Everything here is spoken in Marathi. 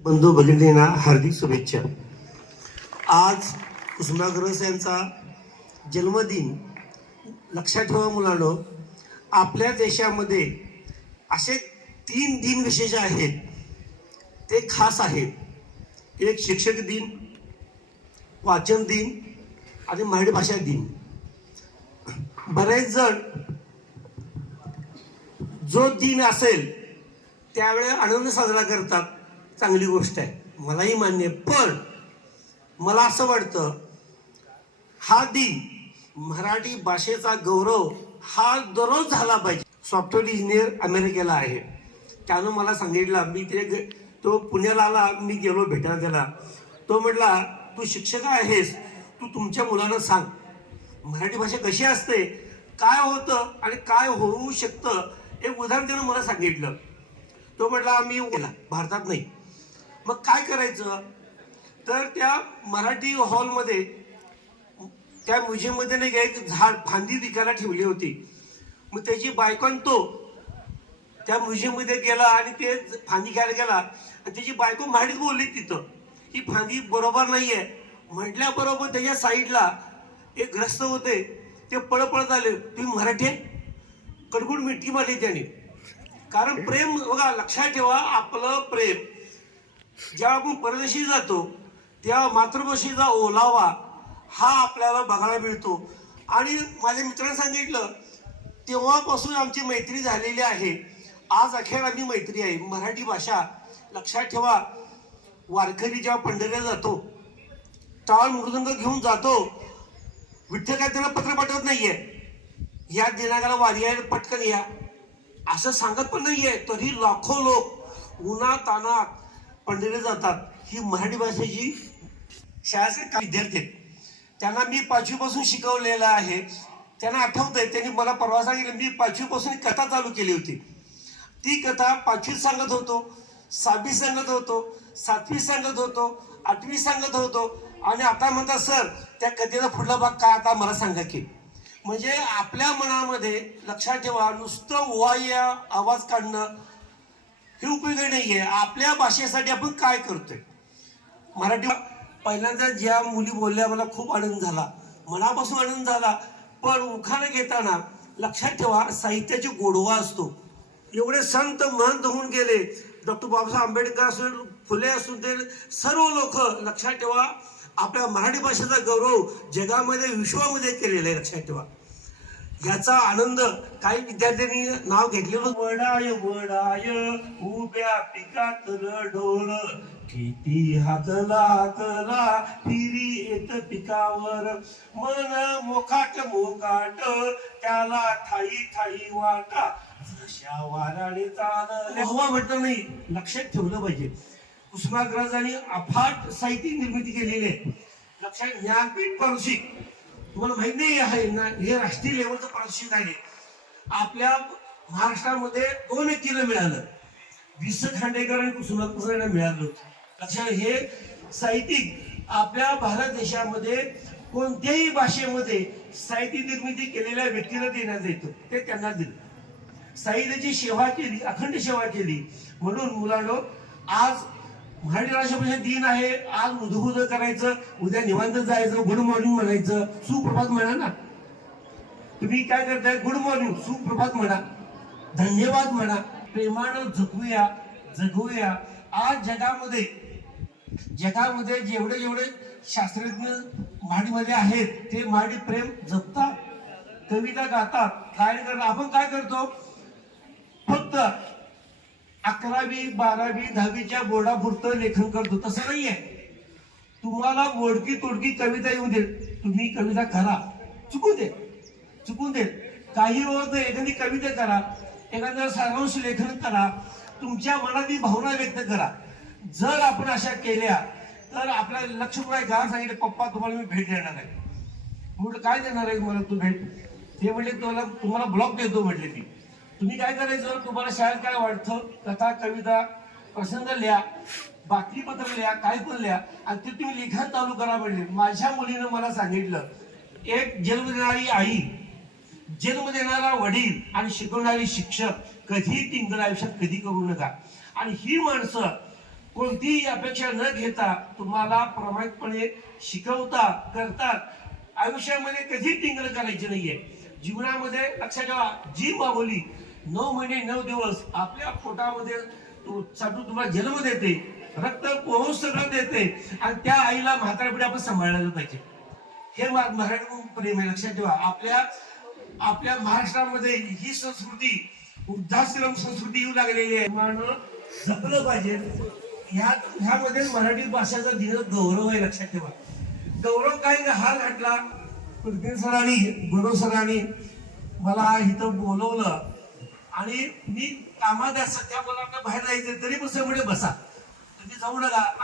बंधू भगिनींना हार्दिक शुभेच्छा. आज कुसुमाग्रस यांचा जन्मदिन लक्षात ठेवा मुलांनो. आपल्या देशामध्ये असे तीन दिन विशेष आहेत. ते खास आहेत. एक शिक्षक दिन वाचन दिन आणि मराठी भाषा दिन. बरेच जण जो दिन असेल त्यावेळेला आनंद साजरा करतात. चांगली गोष्ट आहे. मलाही मान्य आहे. पण मला असं वाटतं हा दिन मराठी भाषेचा गौरव हा दररोज झाला पाहिजे. सॉफ्टवेअर इंजिनियर अमेरिकेला आहे. त्यानं मला सांगितलं मी ते ग- तो पुण्याला आला मी गेलो भेटायला. त्याला तो म्हटला तू शिक्षक आहेस. तू तुमच्या मुलांना सांग. मराठी भाषा कशी असते? काय होतं आणि काय होऊ शकतं? एक उदाहरण त्यानं मला सांगितलं. तो म्हटला मी गेला भारतात नाही. मग काय करायचं? तर त्या मराठी हॉलमध्ये त्या म्युझियममध्ये नाही एक झाड फांदी विकायला ठेवली होती. मग त्याची बायकोन तो त्या म्युझियममध्ये गेला आणि ते फांदी घ्यायला गेला. आणि त्याची बायको मराठीत बोलली तिथं. ही फांदी बरोबर नाहीये. म्हटल्याबरोबर त्याच्या साईडला एक ग्रस्त होते. ते पळ पळत आले. तुम्ही मराठी आहे? कडकुड मिठी मारली त्याने. कारण प्रेम बघा लक्षात ठेवा आपलं प्रेम. ज्यावेळा आपण परदेशी जातो तेव्हा मातृभाषेचा ओलावा हा आपल्याला बघायला मिळतो. आणि माझ्या मित्राने सांगितलं तेव्हापासून आमची मैत्री झालेली आहे. आज अखेर आम्ही मैत्री आहे. मराठी भाषा लक्षात ठेवा. वारकरी जेव्हा पंढरीला जातो टाळ मृदंग घेऊन जातो. विठ्ठल काय त्याला पत्र पाठवत नाहीये. या दिनांकाला वारी आहे पटकन या. असं सांगत पण नाहीये. तरी लाखो लोक उन्हा तानात पंढरीला जातात. ही मराठी भाषेची शाळेचे काही विद्यार्थी आहेत. त्यांना मी पाचवीपासून शिकवलेलं आहे. त्यांना आठवत आहे त्यांनी मला परवा सांगितलं मी पाचवीपासून कथा चालू केली होती. ती कथा पाचवीत सांगत होतो सहावी सांगत होतो सातवी सांगत होतो आठवी सांगत होतो. आणि आता म्हणतात सर त्या कथेचा पुढला भाग काय आता मला सांगा की. म्हणजे आपल्या मनामध्ये लक्षात ठेवा नुसतं वाय आवाज काढणं हे उपयोगी नाही आहे आपल्या भाषेसाठी आपण काय करतोय? मराठी पहिल्यांदा ज्या मुली बोलल्या मला खूप आनंद झाला. मनापासून आनंद झाला. पण उखाणं घेताना लक्षात ठेवा साहित्याची गोडवा असतो. एवढे संत महंत होऊन गेले. डॉक्टर बाबासाहेब आंबेडकर असून फुले असून ते सर्व लोक लक्षात ठेवा. आपल्या मराठी भाषेचा गौरव जगामध्ये विश्वामध्ये केलेला आहे. लक्षात ठेवा. याचा आनंद काही विद्यार्थ्यांनी नाव घेतलेलं वडाय वडाय उभ्या पिकात ढोल किती हाकला हाकला फिरी येत पिकावर. मन मोकाट मोकाट त्याला ठाई ठाई वाटा. जशा वाराने चालल्या हवा म्हटलं नाही. लक्षात ठेवलं पाहिजे. कुसुमाग्रजांनी अफाट साहित्य निर्मिती केलेली आहे. लक्षात ज्ञानपीठ पारसिक तुम्हाला माहीत नाही आहे ना हे राष्ट्रीय लेवलचं पारितोषिक आहे. आपल्या महाराष्ट्रामध्ये दोन व्यक्तीला मिळालं. विस खांडेकर आणि कुसुमाग्रज यांना मिळालं होतं. लक्षात हे साहित्यिक आपल्या भारत देशामध्ये कोणत्याही भाषेमध्ये साहित्य निर्मिती केलेल्या व्यक्तीला देण्यात येतो. ते त्यांना दिलं. साहित्याची सेवा केली अखंड सेवा केली. म्हणून मुलांनो आज मराठी परिषद दिन आहे. आज उदबुद करायचं उद्या निवांत जायचं गुड मॉर्निंग म्हणायचं. सुप्रभात म्हणा ना. तुम्ही काय करताय? गुड मॉर्निंग सुप्रभात म्हणा. धन्यवाद म्हणा. प्रेमानं जगूया जगूया. आज जगामध्ये जगामध्ये जेवढे जेवढे शास्त्रज्ञ माडीमध्ये आहेत ते माडी प्रेम जपतात कविता गातात काय करतात आपण काय करतो? फक्त अकरावी बारावी दहावीच्या बोर्डापुरतं लेखन करतो. तसं नाहीये. तुम्हाला मोडकी तोडकी कविता येऊ दे तुम्ही कविता करा. चुकू दे. चुकून दे. काही होत एखादी कविता करा. एखादं सारांश लेखन करा. तुमच्या मनातील भावना व्यक्त करा. जर आपण अशा केल्या तर आपल्या लक्ष काय का सांगितलं पप्पा तुम्हाला मी भेट देणार आहे. म्हटलं काय देणार आहे मला तू भेट? ते म्हणले तुम्हाला तुम्हाला ब्लॉक देतो म्हटले ती. तुम्ही काय करायचं? तुम्हाला शाळेत काय वाटतं? कथा कविता प्रसंग लिहा बातमीपत्र लिहा काय पण लिहा आणि ते तुम्ही लिखाण चालू करा म्हणजे माझ्या मुलीनं मला सांगितलं एक जन्म देणारी आई जन्म देणारा वडील आणि शिकवणारी शिक्षक कधीही तिंगल आयुष्यात कधी करू नका. आणि ही माणसं कोणतीही अपेक्षा न घेता तुम्हाला प्रामाणिकपणे शिकवता करतात. आयुष्यामध्ये कधी टिंगल करायची नाहीये. जीवनामध्ये लक्षात ठेवा जी माऊली नऊ महिने नऊ दिवस आपल्या पोटामध्ये तो तुम्हाला जन्म देते रक्त पोहोच सगळं देते आणि त्या आईला म्हातारपणे आपण सांभाळायला पाहिजे. हे महाराष्ट्र मराठी प्रेम आहे लक्षात ठेवा. आपल्या आपल्या महाराष्ट्रामध्ये ही संस्कृती वृद्धाश्रम संस्कृती येऊ लागलेली आहे. मानव जपलं पाहिजे. ह्या ह्यामध्ये मराठी भाषेचा दिन गौरव आहे लक्षात ठेवा. गौरव काय हार घातला पृथ्वी सरांनी गुरु सरांनी मला इथं बोलवलं. आणि मी कामात आहे सध्या मला बाहेर जायचं तरी बसा म्हणजे बसा. तुम्ही जाऊ नका. आणि